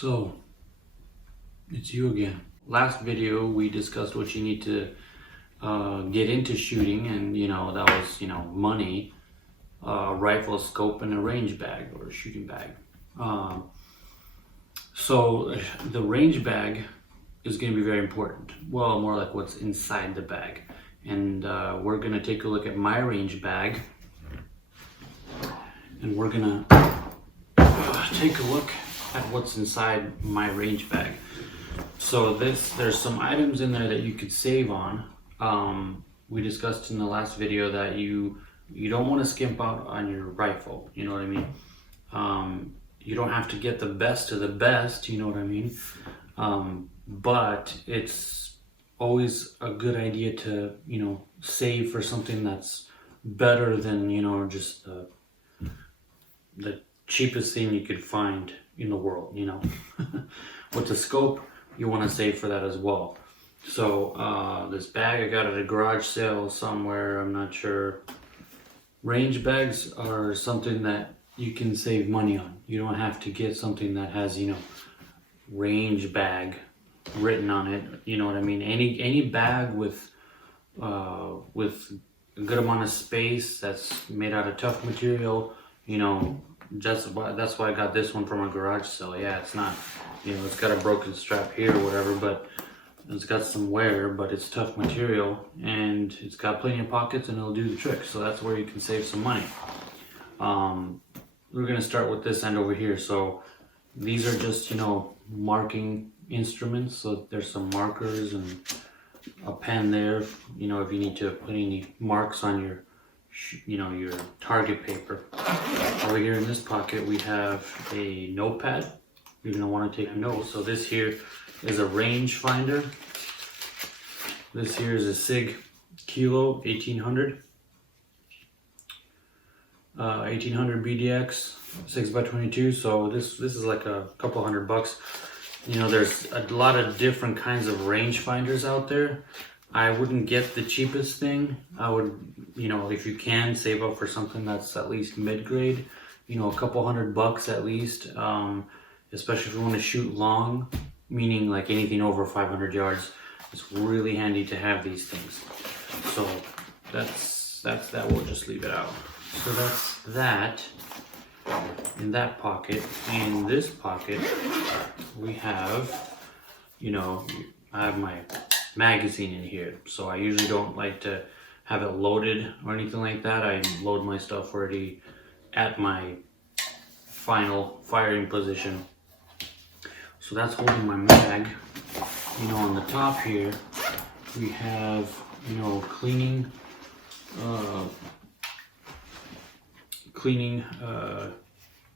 So, it's you again. Last video we discussed what you need to get into shooting, and that was money, rifle, scope, and a range bag or a shooting bag. So the range bag is going to be very important. Well, more like what's inside the bag, and we're going to take a look at my range bag, and we're going to take a look at what's inside my range bag. So there's some items in there that you could save on. We discussed in the last video that you don't want to skimp out on your rifle, you know what I mean? You don't have to get the best of the best, you know what I mean? But it's always a good idea to, save for something that's better than, just the cheapest thing you could find in the world, With the scope, you want to save for that as well. So this bag I got at a garage sale somewhere, I'm not sure. Range bags are something that you can save money on. You don't have to get something that has, range bag written on it, you know what I mean? Any bag with a good amount of space that's made out of tough material, that's why I got this one from a garage sale. Yeah, it's not, it's got a broken strap here or whatever, but it's got some wear, but it's tough material and it's got plenty of pockets and it'll do the trick. So that's where you can save some money. We're gonna start with this end over here. So these are just, marking instruments. So there's some markers and a pen there, if you need to put any marks on your your target paper. Over here in this pocket we have a notepad. You're going to want to take notes. So this here is a Rangefinder. This here is a Sig Kilo 1800 BDX 6x22. So this is like a couple $100. There's a lot of different kinds of rangefinders out there. I wouldn't get the cheapest thing. I would, if you can, save up for something that's at least mid-grade, a couple $100 at least, especially if you want to shoot long, meaning like anything over 500 yards. It's really handy to have these things. So that's that. We'll just leave it out. So that's that in that pocket. In this pocket, we have, I have my magazine in here. So I usually don't like to have it loaded or anything like that. I load my stuff already at my final firing position. So that's holding my mag. On the top here we have cleaning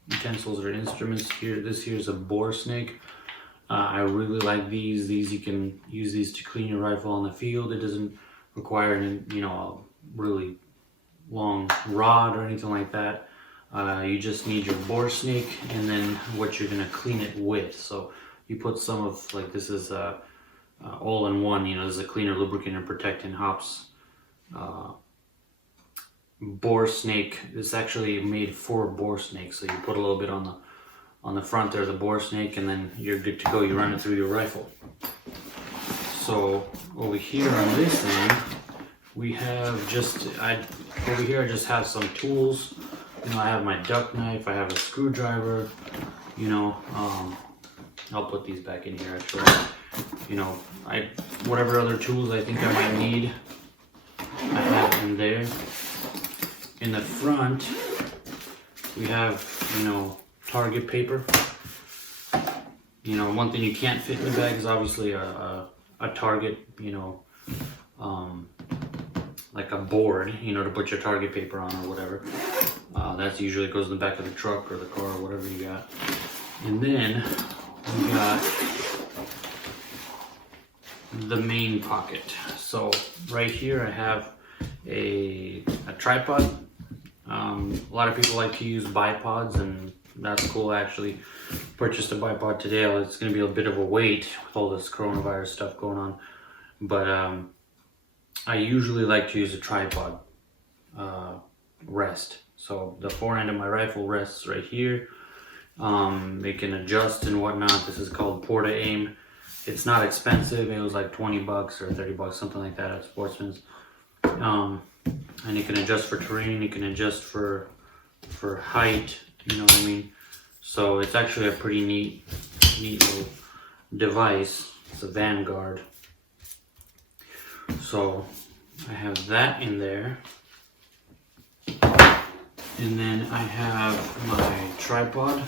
utensils or instruments here. This here is a bore snake. I really like these. You can use these to clean your rifle on the field. It doesn't require a really long rod or anything like that. You just need your bore snake and then what you're gonna clean it with. So you put some of, like, this is all-in-one, this is a cleaner, lubricant, and protectant hops bore snake. It's actually made for bore snakes. So you put a little bit on the front there, the bore snake, and then you're good to go. You run it through your rifle. So over here on this end, we have over here I just have some tools. I have my duck knife, I have a screwdriver, I'll put these back in here actually. Whatever other tools I think I might need, I have in there. In the front, we have, target paper. One thing you can't fit in the bag is obviously a target, like a board, to put your target paper on or whatever. That usually goes in the back of the truck or the car or whatever you got. And then we got the main pocket. So right here I have a tripod. A lot of people like to use bipods, and that's cool. I actually purchased a bipod today. It's going to be a bit of a wait with all this coronavirus stuff going on, but I usually like to use a tripod rest. So the fore end of my rifle rests right here, They can adjust and whatnot. This is called Porta Aim. It's not expensive. It was like 20 bucks or 30 bucks, something like that at Sportsman's. And you can adjust for terrain. You can adjust for height. You know what I mean? So it's actually a pretty neat little device. It's a Vanguard. So I have that in there. And then I have my tripod.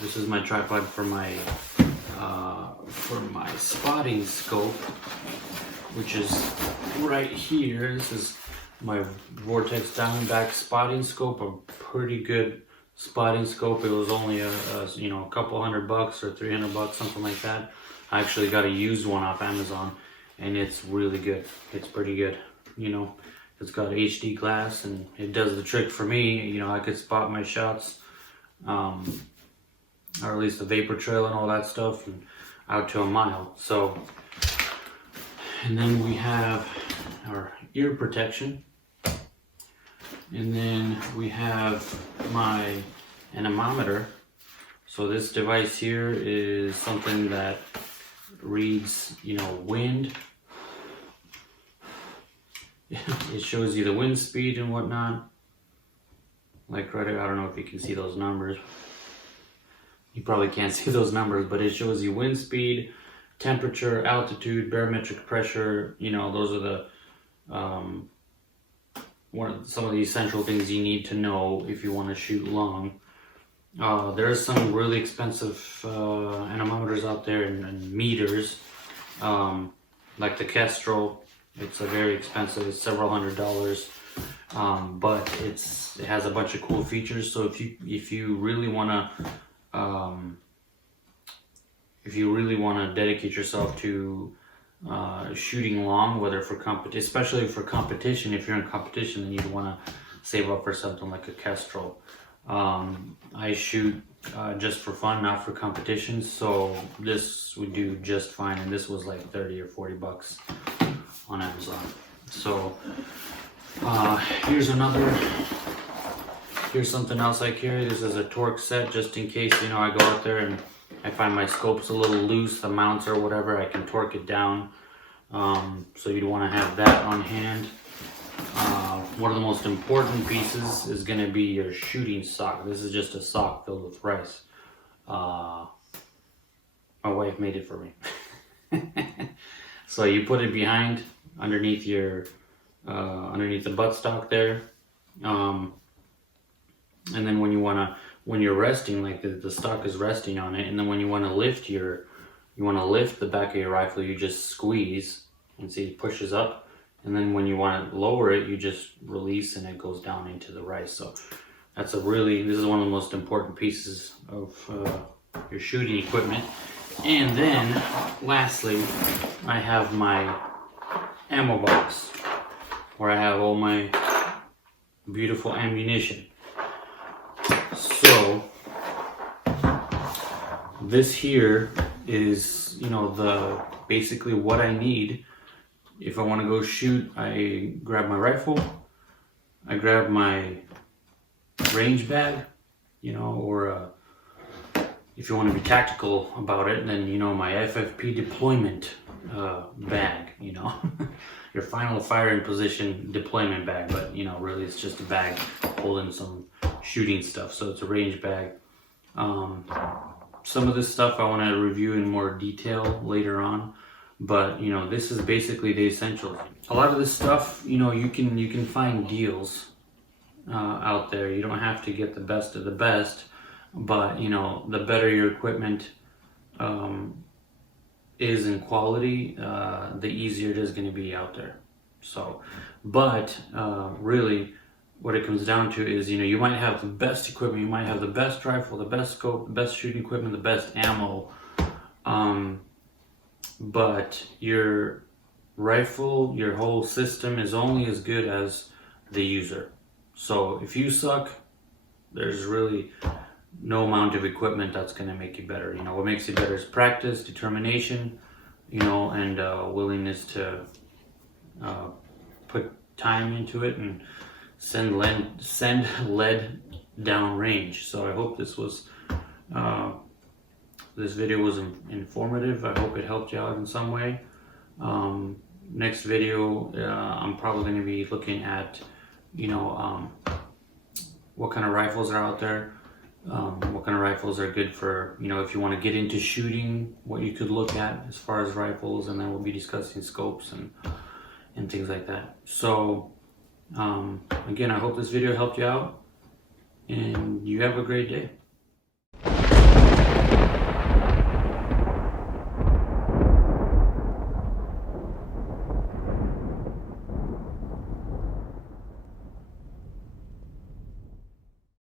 This is my tripod for my spotting scope, which is right here. This is my Vortex Diamondback spotting scope, a pretty good spotting scope. It was only a couple $100 or $300, something like that. I actually got a used one off Amazon, and it's really good. It's pretty good. You know, it's got HD glass, and it does the trick for me. You know, I could spot my shots, or at least the vapor trail and all that stuff, and out to a mile. So, and then we have our ear protection, and then we have my anemometer. So this device here is something that reads, you know, wind. It shows you the wind speed and whatnot. Like right here, I don't know if you can see those numbers. You probably can't see those numbers, but it shows you wind speed, temperature, altitude, barometric pressure. You know, those are the some of the essential things you need to know if you want to shoot long. There's some really expensive anemometers out there and meters, like the Kestrel. It's a very expensive. It's several $100s, but it has a bunch of cool features. So if you really want to dedicate yourself to shooting long, whether for competition, especially for competition, if you're in competition, then you'd want to save up for something like a Kestrel. I shoot just for fun, not for competition, so this would do just fine, and this was like 30 or 40 bucks on Amazon. So here's something else I carry. This is a torque set, just in case, you know, I go out there and I find my scope's a little loose, the mounts or whatever, I can torque it down. So you'd want to have that on hand. One of the most important pieces is going to be your shooting sock. This is just a sock filled with rice. My wife made it for me. So you put it behind, underneath your underneath the buttstock there, and then when you're resting, like the stock is resting on it, and then when you want to lift the back of your rifle, you just squeeze, and see it pushes up, and then when you want to lower it, you just release and it goes down into the rice. So this is one of the most important pieces of your shooting equipment. And then lastly, I have my ammo box, where I have all my beautiful ammunition. So this here is, you know, basically what I need. If I want to go shoot, I grab my rifle, I grab my range bag, you know, or if you want to be tactical about it, then, you know, my FFP deployment bag, you know, your final firing position deployment bag, but, you know, really it's just a bag holding some shooting stuff, so it's a range bag. Some of this stuff I want to review in more detail later on, but, you know, this is basically the essentials. A lot of this stuff, you know, you can find deals out there. You don't have to get the best of the best, but, you know, the better your equipment is in quality, the easier it is going to be out there. So, but really what it comes down to is, you know, you might have the best equipment, you might have the best rifle, the best scope, the best shooting equipment, the best ammo, but your rifle, your whole system is only as good as the user. So if you suck, there's really no amount of equipment that's going to make you better. You know, what makes you better is practice, determination, you know, and willingness to put time into it and send lead downrange. So I hope this video was informative. I hope it helped you out in some way. Next video, I'm probably going to be looking at, what kind of rifles are out there, what kind of rifles are good for, if you want to get into shooting, what you could look at as far as rifles, and then we'll be discussing scopes and things like that. So, again, I hope this video helped you out, and you have a great day.